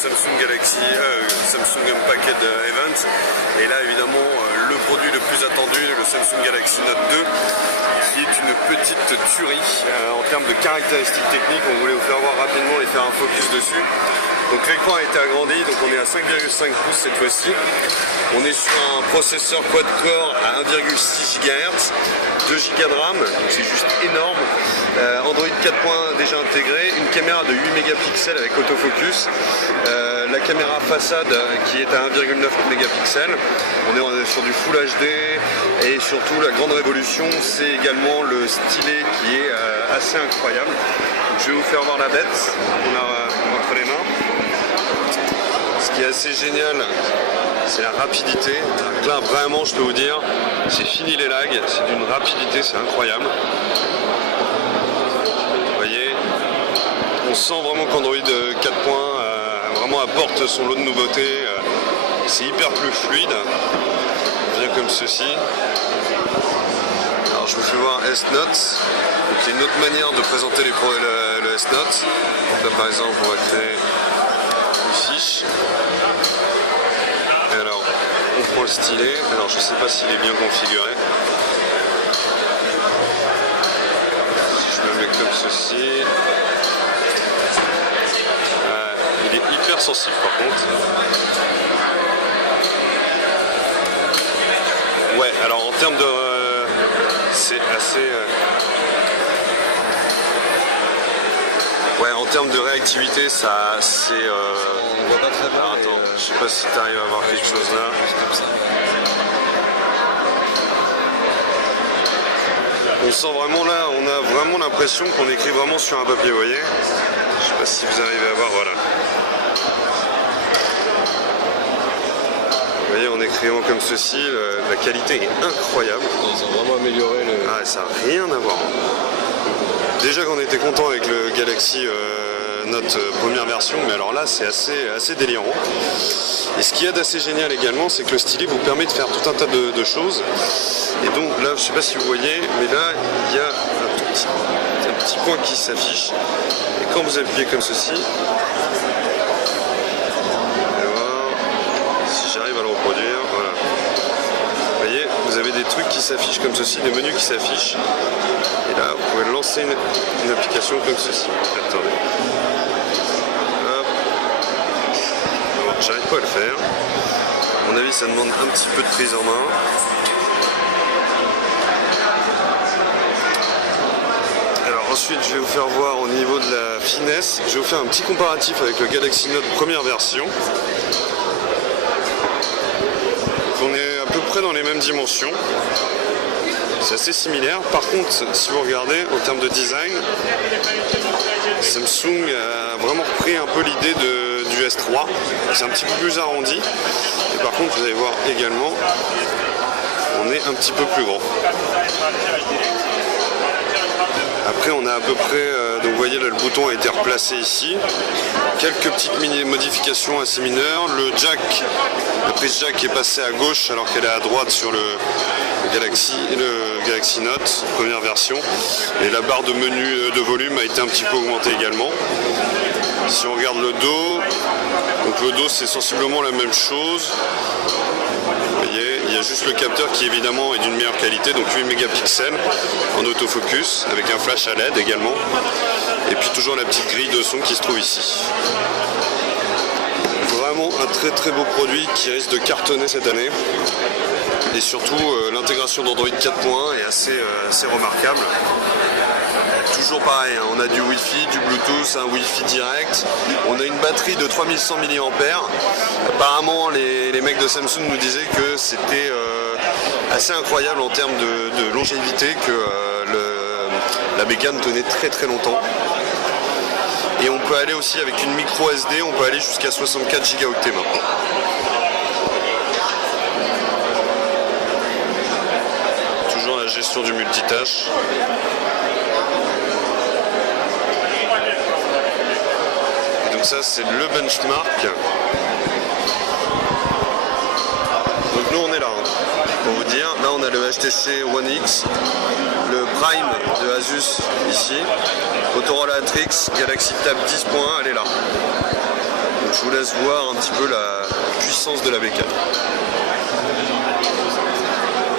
Samsung Galaxy, Samsung Unpacked Event. Et là évidemment le produit le plus attendu, le Samsung Galaxy Note 2, qui est une petite tuerie en termes de caractéristiques techniques. On voulait vous faire voir rapidement et faire un focus dessus. Donc l'écran a été agrandi, donc on est à 5,5 pouces cette fois-ci. On est sur un processeur quad-core à 1,6 GHz, 2 Go de RAM, donc c'est juste énorme. Android 4.1 déjà intégré, une caméra de 8 mégapixels avec autofocus, la caméra façade qui est à 1,9 mégapixels. On est sur du Full HD et surtout la grande révolution, c'est également le stylet qui est assez incroyable. Donc, je vais vous faire voir la bête qu'on a entre les mains. Ce qui est assez génial, c'est la rapidité. Donc là vraiment je peux vous dire, c'est fini les lags, c'est d'une rapidité, c'est incroyable. Vous voyez, on sent vraiment qu'Android 4.1 vraiment apporte son lot de nouveautés. C'est hyper plus fluide, bien comme ceci. Alors je vous fais voir S-Note. Donc il y a une autre manière de présenter le S-Note. Là par exemple on va créer une fiche. Et alors on prend le stylet. Alors je ne sais pas s'il est bien configuré. Si je me mets comme ceci. Il est hyper sensible par contre. Ouais, alors en termes de... c'est assez... ouais, en termes de réactivité, ça c'est... On voit pas très bien. Alors attends, je sais pas si tu arrives à voir quelque chose là. On sent vraiment là, on a vraiment l'impression qu'on écrit vraiment sur un papier, vous voyez. Je sais pas si vous arrivez à voir, voilà. Vous voyez, en écrivant comme ceci, la qualité est incroyable. Ils ont vraiment amélioré le... Ah, ça n'a rien à voir. Déjà qu'on était content avec le Galaxy Note première version, mais alors là c'est assez délirant. Et ce qu'il y a d'assez génial également, c'est que le stylet vous permet de faire tout un tas de choses. Et donc là, je ne sais pas si vous voyez, mais là il y a un petit point qui s'affiche. Et quand vous appuyez comme ceci, voilà. Vous voyez, vous avez des trucs qui s'affichent comme ceci, des menus qui s'affichent. Et là, vous pouvez lancer une application comme ceci. Attendez. Hop. Alors, j'arrive pas à le faire. À mon avis, ça demande un petit peu de prise en main. Alors ensuite, je vais vous faire voir au niveau de la finesse. Je vais vous faire un petit comparatif avec le Galaxy Note première version. On est à peu près dans les mêmes dimensions, c'est assez similaire. Par contre, si vous regardez en termes de design, Samsung a vraiment repris un peu l'idée du S3, c'est un petit peu plus arrondi. Et par contre, vous allez voir également, on est un petit peu plus grand. Après on a à peu près, donc vous voyez là le bouton a été replacé ici. Quelques petites modifications assez mineures. Le jack, la prise jack est passée à gauche alors qu'elle est à droite sur le Galaxy Note, première version. Et la barre de menu de volume a été un petit peu augmentée également. Si on regarde le dos, donc le dos c'est sensiblement la même chose. Vous voyez, il y a juste le capteur qui évidemment est d'une meilleure qualité, donc 8 mégapixels en autofocus avec un flash à LED également. Et puis toujours la petite grille de son qui se trouve ici. Vraiment un très très beau produit qui risque de cartonner cette année. Et surtout l'intégration d'Android 4.1 est assez remarquable. Toujours pareil, hein, on a du Wi-Fi, du Bluetooth, un Wi-Fi direct. On a une batterie de 3100 mAh. Apparemment les mecs de Samsung nous disaient que c'était assez incroyable en termes de longévité, que la bécane tenait très très longtemps. Et on peut aller aussi avec une micro SD, on peut aller jusqu'à 64 Go maintenant. Toujours la gestion du multitâche. Et donc ça c'est le benchmark. Donc nous on est là, hein. Pour vous dire, là on a le HTC One X, le Prime de Asus ici, Motorola Atrix, Galaxy Tab 10.1, elle est là. Je vous laisse voir un petit peu la puissance de la bécane.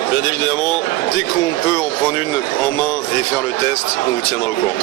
Bien évidemment, dès qu'on peut en prendre une en main et faire le test, on vous tiendra au courant.